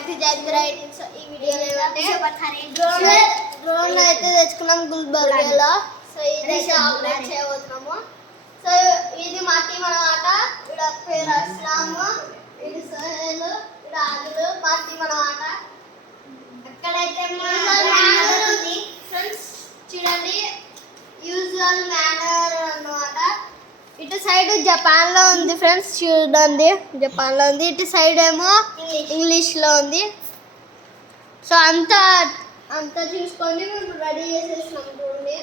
Back to జైత్ర రైటింగ్స్. ఈ వీడియోలో ఏమంటే డ్రోన్ అయితే తెచ్చుకున్నాం గుల్బర్గాలో. సో ఇదైతే ఆపరేట్ చేయబోతున్నాము. సో ఇది మా టీం అన్నమాట. ఇక్కడ పేరు అస్లాం, ఇది సోహెల్, ఇక్కడ ఆదిల్, మా టీం అన్నమాట. అక్కడైతే ఫ్రెండ్స్ చూడండి యూజువల్ మేనర్ అన్నమాట. ఇటు సైడ్ జపాన్ లో ఉంది ఫ్రెండ్స్, చూడండి జపాన్ లో ఉంది. ఇటు సైడ్ ఏమో ఇంగ్లీష్ లో ఉంది. సో అంతా చూసుకొని మేము రెడీ చేసేసినాం చూడండి.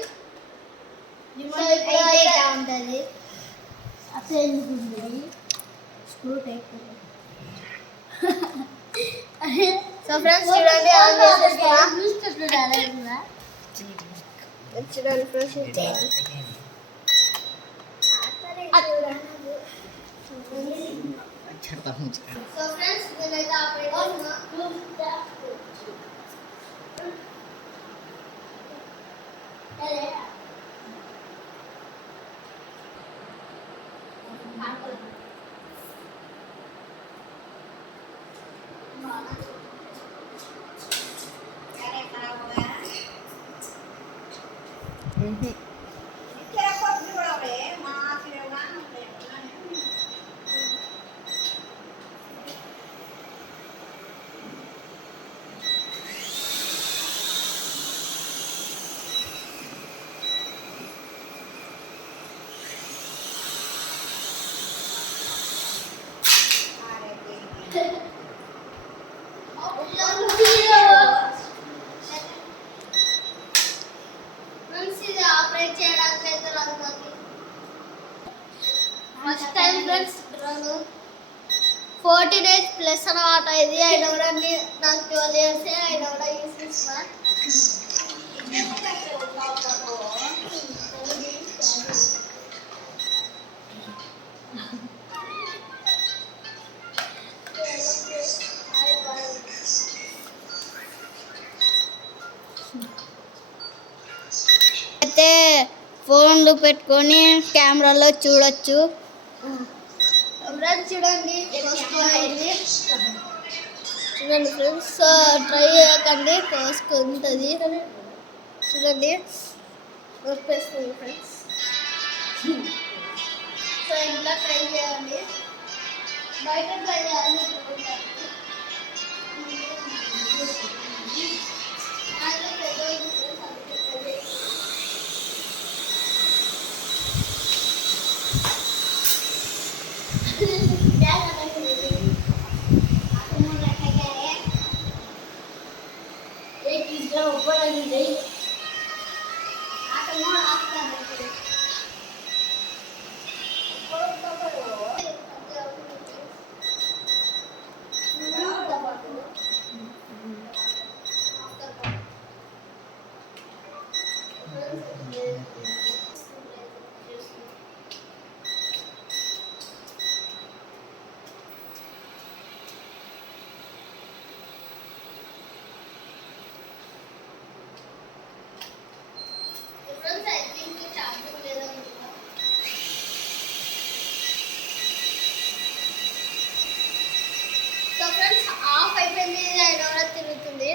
సో ఫ్రెండ్స్ చూడండి చూడండి ఫ్రెండ్స్ సో ఫ్రెండ్స్ నేనైతే operate first time friends drone 40 days plus అన్నమాట. ఇది అయినా కూడా నాకు 12 years అయినా కూడా యూస్ చేస్తున్నా. అయితే ఫోన్లు పెట్టుకొని కెమెరాలో చూడొచ్చు. చూడండి చూడండి ఫ్రెండ్స్, ట్రై చేయకండి కోసుకుంటుంది. చూడండి నొప్పేస్తుంది ఫ్రెండ్స్. సో ఇంట్లో ట్రై చేయండి, బయట ట్రై చేయాలి. ఆఫ్ అయిపోయింది, అయినా కూడా తిరుగుతుంది.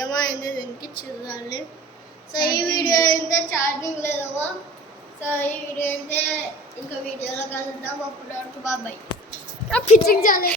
ఏమైంది దీనికి చూడాలి. సో ఈ వీడియో అయితే ఛార్జింగ్ లేదేమో. సో ఈ వీడియో అయితే ఇంకా వీడియోలో కలుద్దాం. అప్పుడు వరకు బాబాయ్. పిచ్చింగ్ చాలా